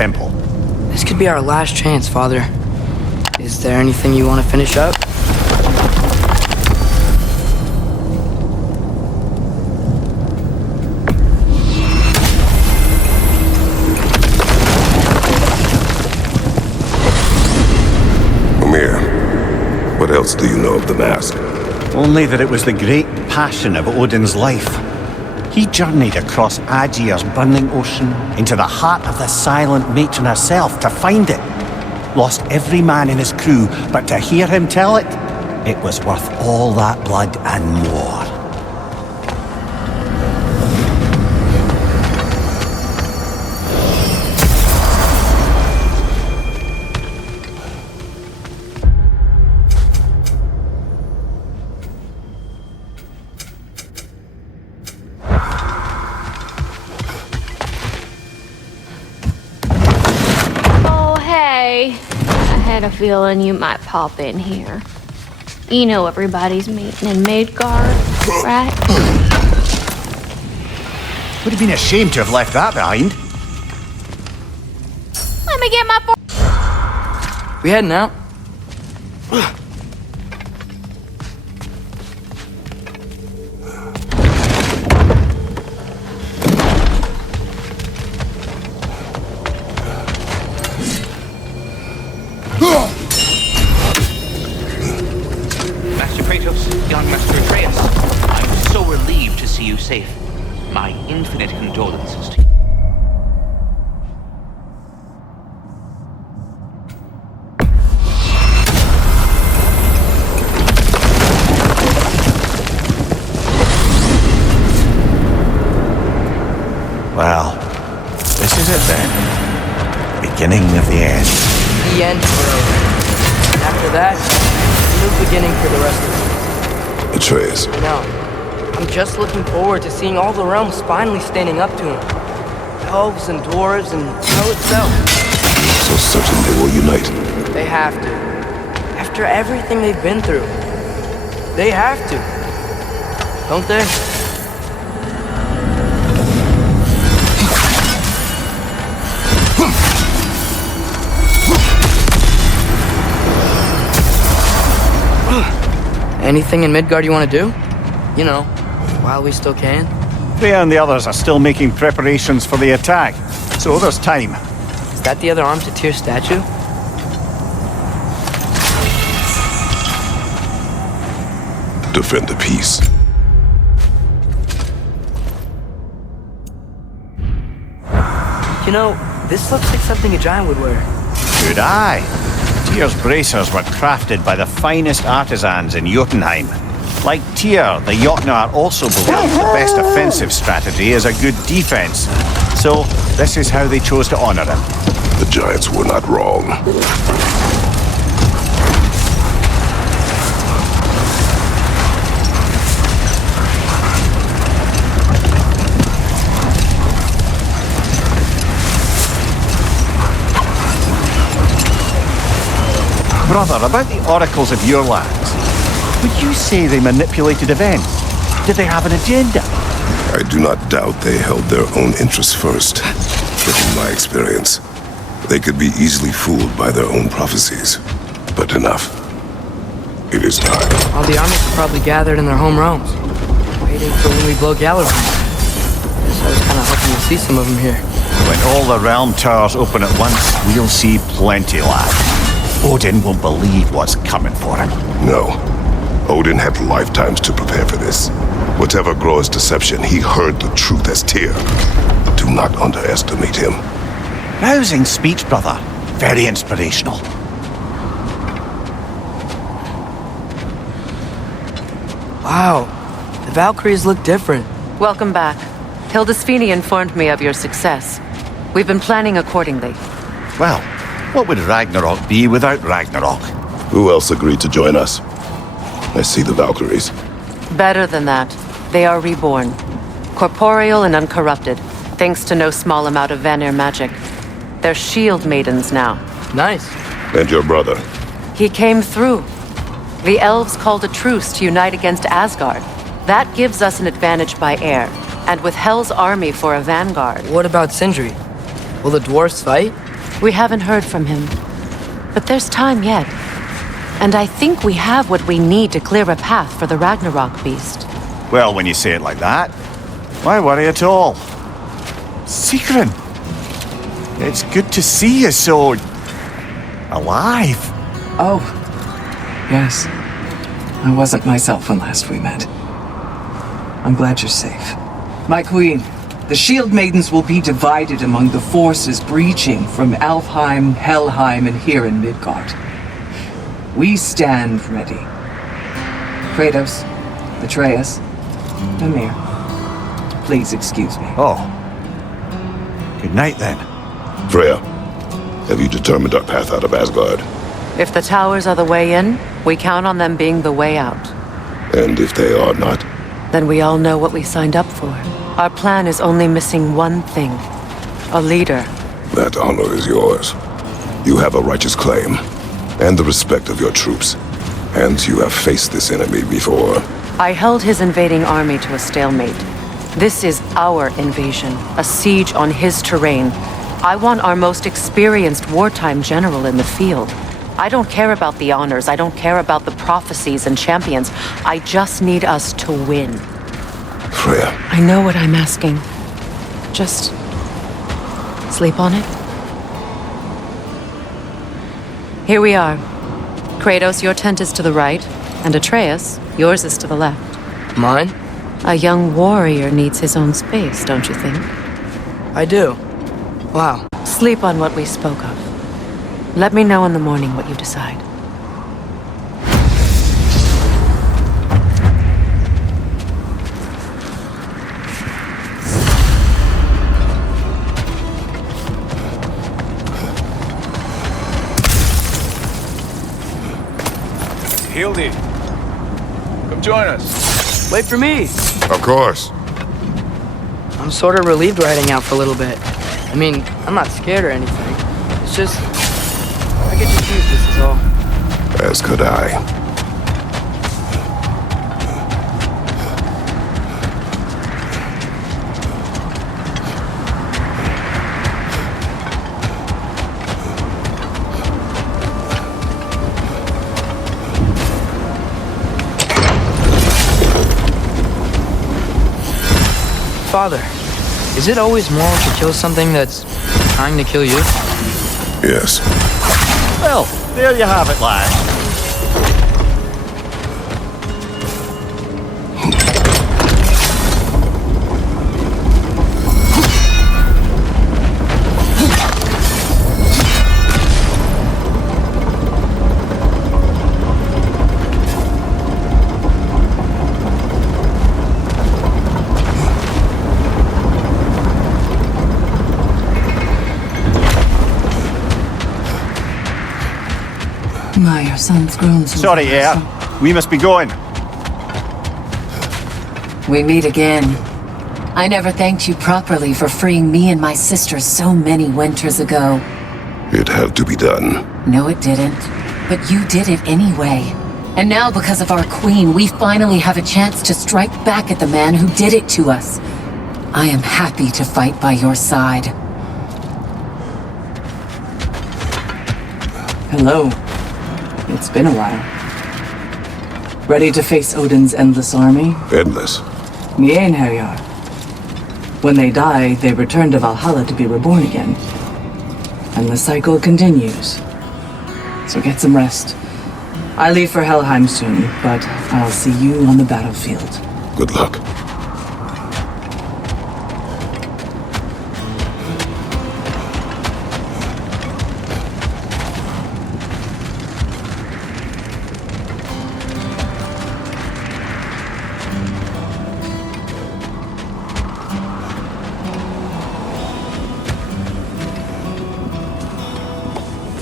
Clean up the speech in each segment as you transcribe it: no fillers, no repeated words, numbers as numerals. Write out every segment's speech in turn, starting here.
temple. This could be our last chance, Father. Is there anything you want to finish up? What else do you know of the mask? Only that it was the great passion of Odin's life. He journeyed across Aesir's burning ocean into the heart of the silent matron herself to find it. Lost every man in his crew, but to hear him tell it, it was worth all that blood and more. I had a feeling you might pop in here. You know everybody's meeting in Midgard, right? Would have been ashamed to have left that behind. Let me get my We heading out? Master Kratos, young Master Atreus, I'm so relieved to see you safe. My infinite condolences to you. Well, this is it then. Beginning of the end. The end forever. After that, new beginning for the rest of us. Atreus. No. I'm just looking forward to seeing all the realms finally standing up to him. Elves and dwarves and hell itself. So certain they will unite. They have to. After everything they've been through. They have to. Don't they? Anything in Midgard you want to do? You know, while we still can. Freya and the others are still making preparations for the attack, so there's time. Is that the other arm to Tyr statue? Defend the peace. You know, this looks like something a giant would wear. Good eye. Tyr's bracers were crafted by the finest artisans in Jotunheim. Like Tyr, the Jotnar also believed the best offensive strategy is a good defense. So, this is how they chose to honor him. The giants were not wrong. Brother, about the oracles of your lands, would you say they manipulated events? Did they have an agenda? I do not doubt they held their own interests first. But in my experience, they could be easily fooled by their own prophecies. But enough. It is time. All the armies are probably gathered in their home realms, waiting for when we blow Galarvan. Guess I was kind of hoping to see some of them here. When all the realm towers open at once, we'll see plenty, lad. Odin won't believe what's coming for him. No. Odin had lifetimes to prepare for this. Whatever Groa's deception, he heard the truth as Tyr. Do not underestimate him. Rousing speech, brother. Very inspirational. Wow, the Valkyries look different. Welcome back. Hildisfini informed me of your success. We've been planning accordingly. Well, what would Ragnarok be without Ragnarok? Who else agreed to join us? I see the Valkyries. Better than that. They are reborn. Corporeal and uncorrupted, thanks to no small amount of Vanir magic. They're shield maidens now. Nice. And your brother? He came through. The elves called a truce to unite against Asgard. That gives us an advantage by air, and with Hel's army for a vanguard. What about Sindri? Will the dwarves fight? We haven't heard from him. But there's time yet. And I think we have what we need to clear a path for the Ragnarok beast. Well, when you say it like that, why worry at all? Sigrun, it's good to see you so... alive. Oh, yes. I wasn't myself when last we met. I'm glad you're safe. My queen, the Shield Maidens will be divided among the forces breaching from Alfheim, Helheim, and here in Midgard. We stand ready. Kratos, Atreus, Mimir, please excuse me. Oh. Good night, then. Freya, have you determined our path out of Asgard? If the towers are the way in, we count on them being the way out. And if they are not? Then we all know what we signed up for. Our plan is only missing one thing. A leader. That honor is yours. You have a righteous claim, and the respect of your troops. And you have faced this enemy before. I held his invading army to a stalemate. This is our invasion, a siege on his terrain. I want our most experienced wartime general in the field. I don't care about the honors, I don't care about the prophecies and champions. I just need us to win. Freya. I know what I'm asking. Just... sleep on it? Here we are. Kratos, your tent is to the right, and Atreus, yours is to the left. Mine? A young warrior needs his own space, don't you think? I do. Wow. Sleep on what we spoke of. Let me know in the morning what you decide. Hildy, come join us. Wait for me. Of course. I'm sort of relieved we're heading out for a little bit. I mean, I'm not scared or anything. It's just... I get to choose, this is all. As could I. Father, is it always moral to kill something that's trying to kill you? Yes. Well, there you have it, lad. My, your son's grown so Sorry, fast. Air. We must be going. We meet again. I never thanked you properly for freeing me and my sister so many winters ago. It had to be done. No, it didn't. But you did it anyway. And now, because of our queen, we finally have a chance to strike back at the man who did it to us. I am happy to fight by your side. Hello. It's been a while. Ready to face Odin's endless army? Endless. Mien Herjar. When they die, they return to Valhalla to be reborn again. And the cycle continues. So get some rest. I leave for Helheim soon, but I'll see you on the battlefield. Good luck.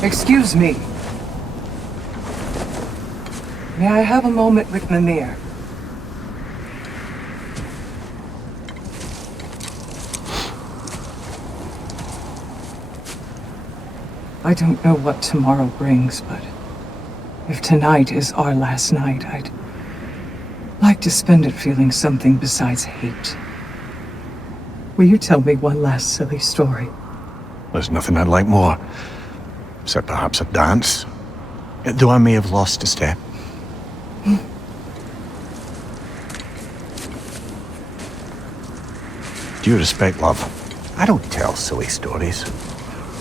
Excuse me. May I have a moment with Mimir? I don't know what tomorrow brings, but if tonight is our last night, I'd like to spend it feeling something besides hate. Will you tell me one last silly story? There's nothing I'd like more So perhaps a dance? Though I may have lost a step. Due respect, love. I don't tell silly stories.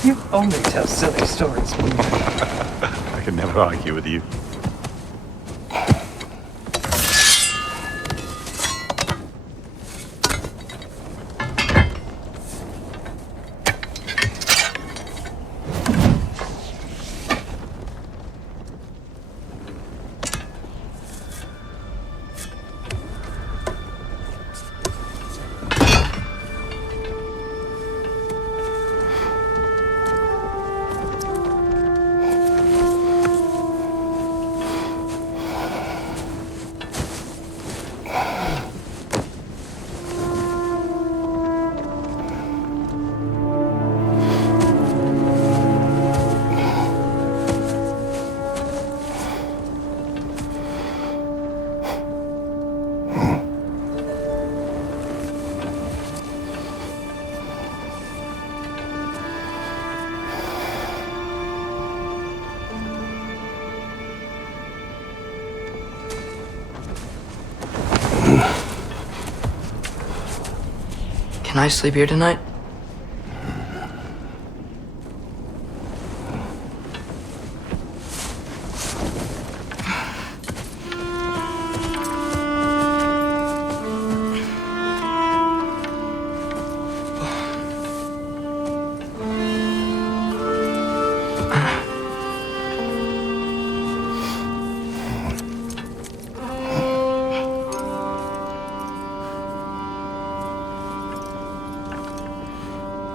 You only tell silly stories. I can never argue with you. Can I sleep here tonight?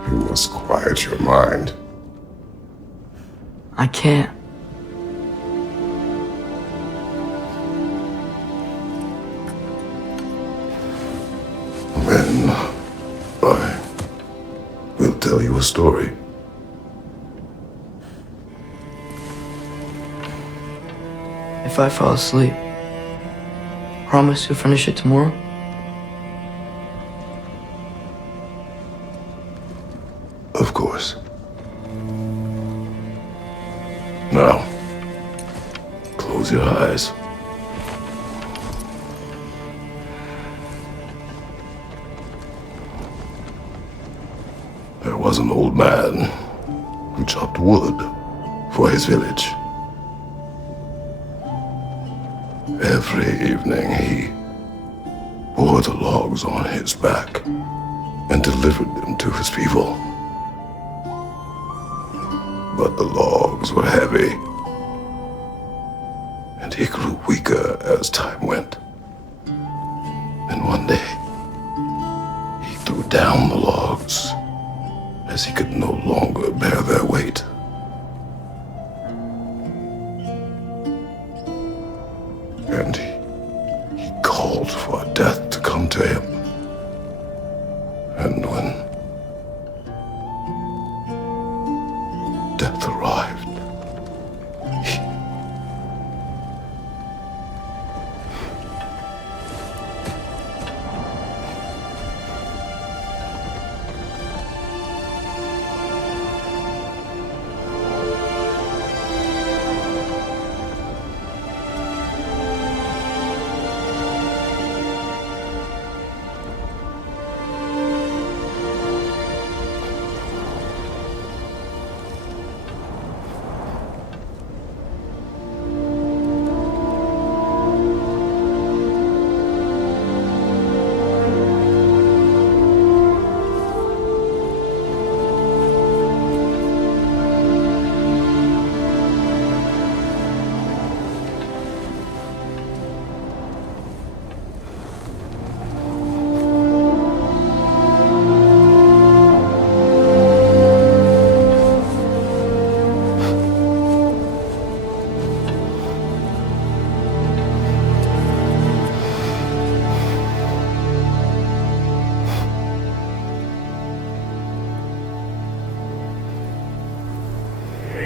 You must quiet your mind. I can't. Then I will tell you a story. If I fall asleep, promise to finish it tomorrow? Of course. Now, close your eyes. There was an old man who chopped wood for his village. Every evening he bore the logs on his back and delivered them to his people. But the logs were heavy, and he grew weaker as time went. And one day, he threw down the logs as he could no longer bear their weight. And he called for death to come to him. And when death arrived,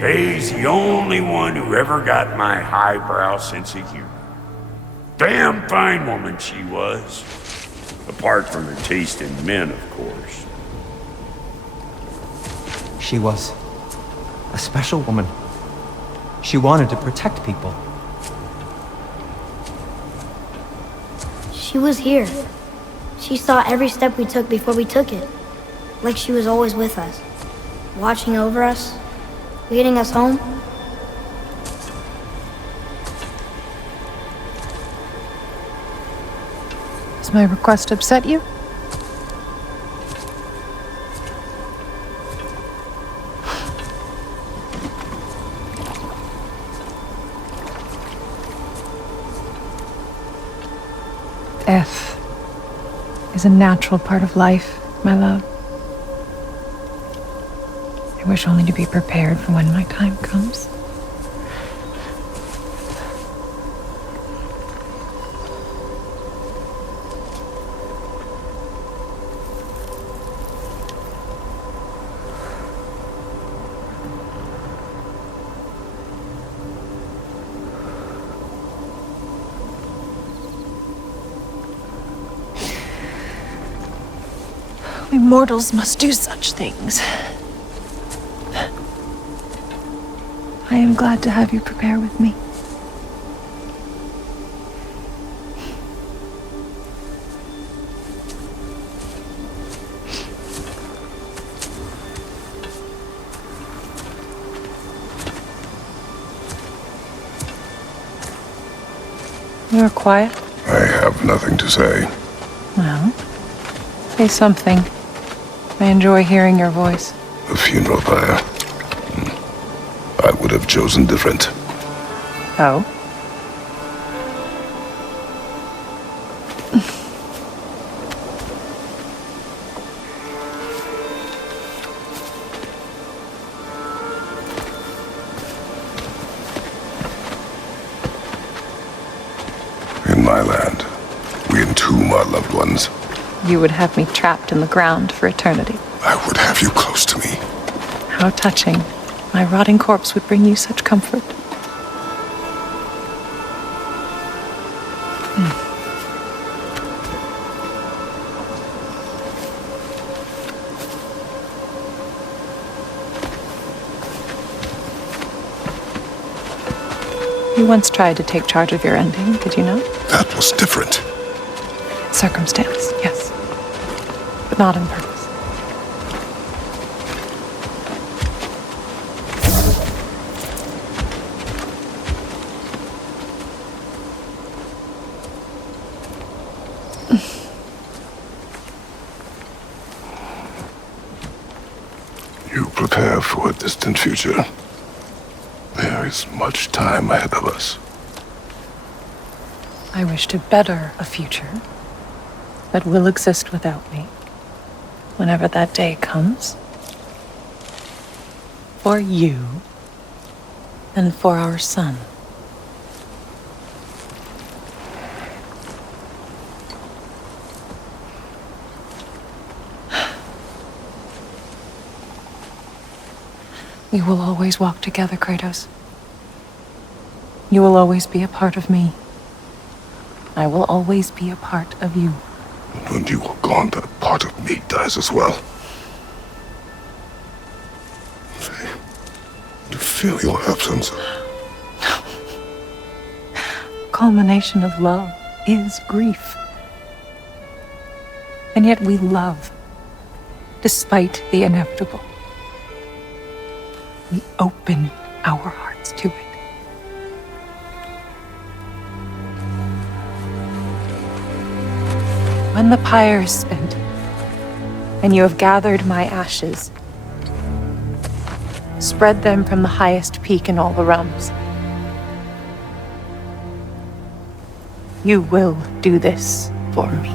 He's the only one who ever got my highbrow sense of humor. Damn fine woman she was. Apart from her taste in men, of course. She was. A special woman. She wanted to protect people. She was here. She saw every step we took before we took it. Like she was always with us. Watching over us. Leading us home. Does my request upset you? Death is a natural part of life, my love. I wish only to be prepared for when my time comes. We mortals must do such things. I am glad to have you prepare with me. You are quiet. I have nothing to say. Well, say something. I enjoy hearing your voice. A funeral pyre. I would have chosen different. Oh? In my land, we entomb our loved ones. You would have me trapped in the ground for eternity. I would have you close to me. How touching. My rotting corpse would bring you such comfort. You once tried to take charge of your ending, did you know? That was different. Circumstance, yes. But not on purpose. You prepare for a distant future. There is much time ahead of us. I wish to better a future that will exist without me, whenever that day comes. For you, and for our son. We will always walk together, Kratos. You will always be a part of me. I will always be a part of you. When you are gone, that part of me dies as well. I feel your absence. Culmination of love is grief. And yet we love, despite the inevitable. We open our hearts to it. When the pyre is spent, and you have gathered my ashes, spread them from the highest peak in all the realms. You will do this for me.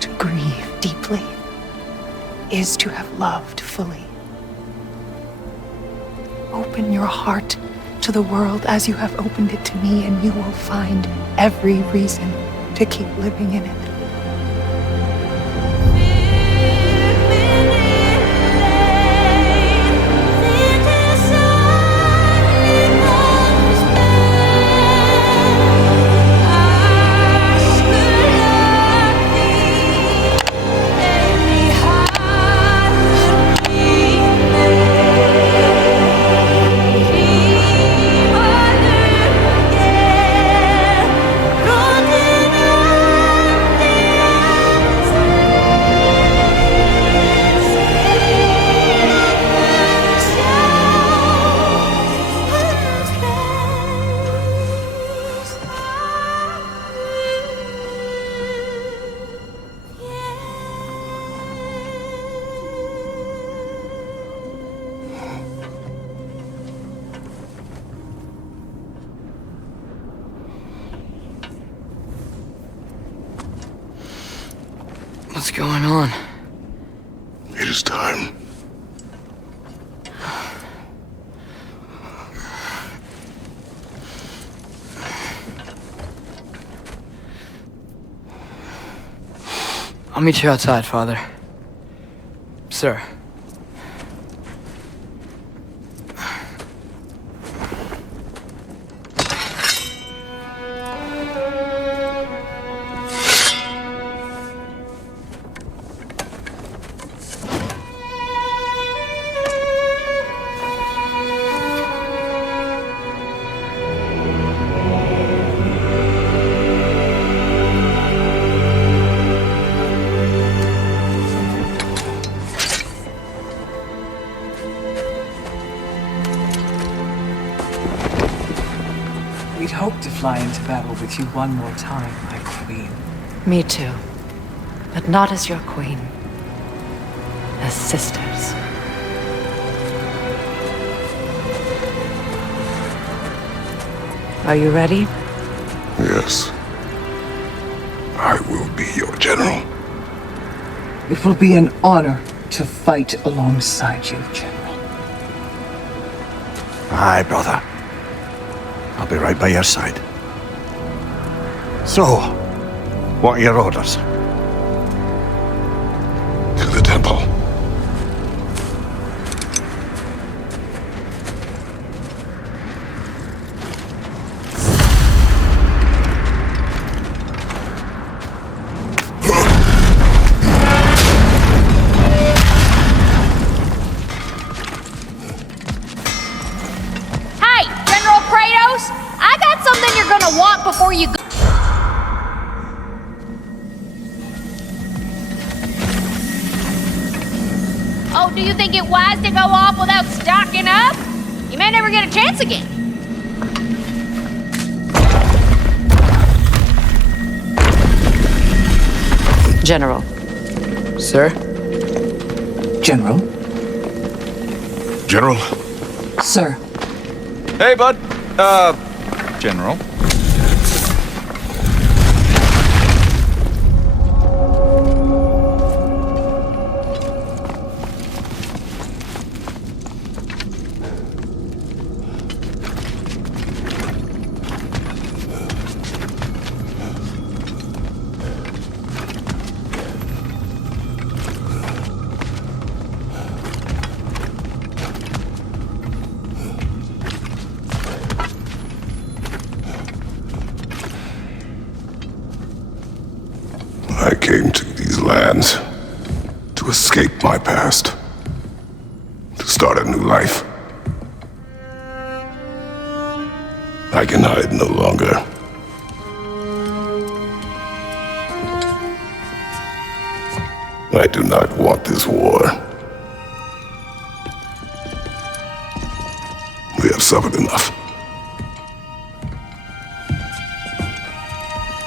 To grieve deeply is to have loved fully. Open your heart to the world as you have opened it to me, and you will find every reason to keep living in it. What's going on? It is time. I'll meet you outside, Father. Sir. We'd hoped to fly into battle with you one more time, my queen. Me too. But not as your queen. As sisters. Are you ready? Yes. I will be your general. It will be an honor to fight alongside you, General. Aye, brother. I'll be right by your side. So, what are your orders? To the temple. Hey, General Kratos! I got something you're gonna want before you go. Oh, do you think it wise to go off without stocking up? You may never get a chance again. General. Sir? General? General? Sir. Hey, bud. General. I came to these lands to escape my past, to start a new life. I can hide no longer. I do not want this war. We have suffered enough.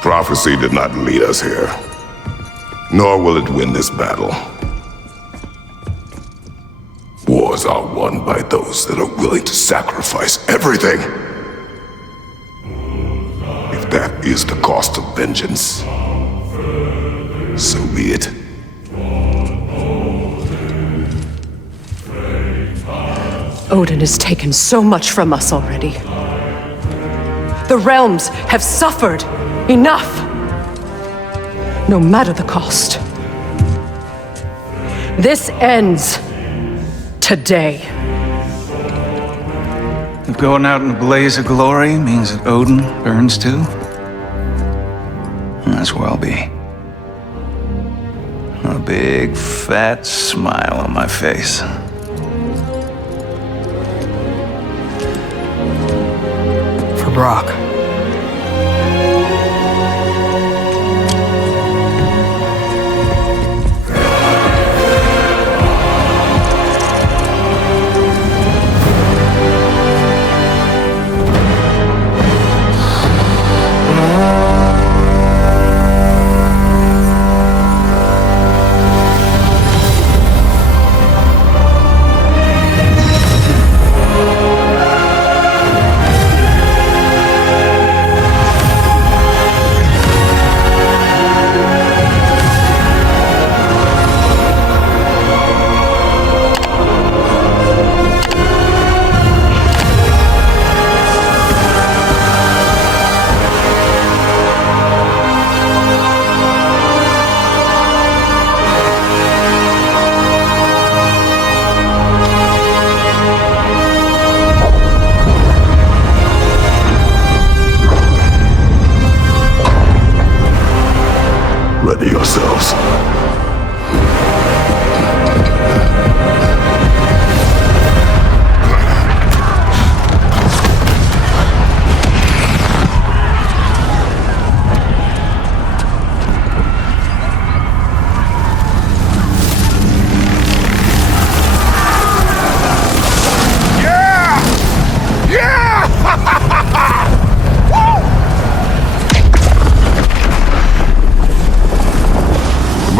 Prophecy did not lead us here, nor will it win this battle. Wars are won by those that are willing to sacrifice everything. If that is the cost of vengeance, so be it. Odin has taken so much from us already. The realms have suffered enough. No matter the cost. This ends today. If going out in a blaze of glory means that Odin burns too, that's where I'll be. A big, fat smile on my face. For Brock.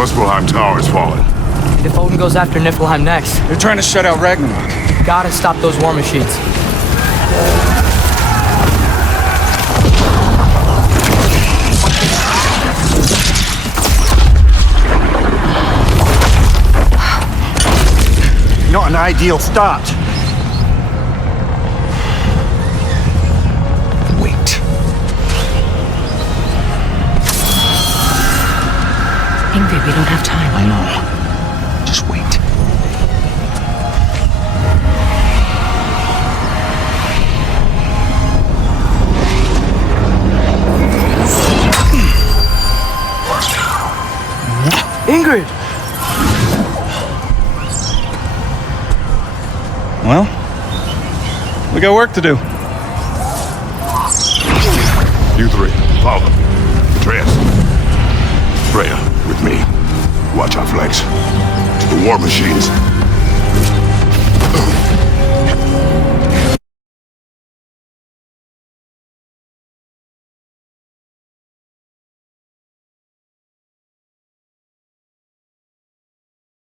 Muspelheim Tower is falling. If Odin goes after Niflheim next, They're trying to shut out Ragnarok. gotta stop those war machines. Not an ideal start. Wait. Ingrid, we don't have time. I know. Just wait. Ingrid! Well, we got work to do. You three, follow. Atreus. Freya, with me. Watch our flanks. To the war machines.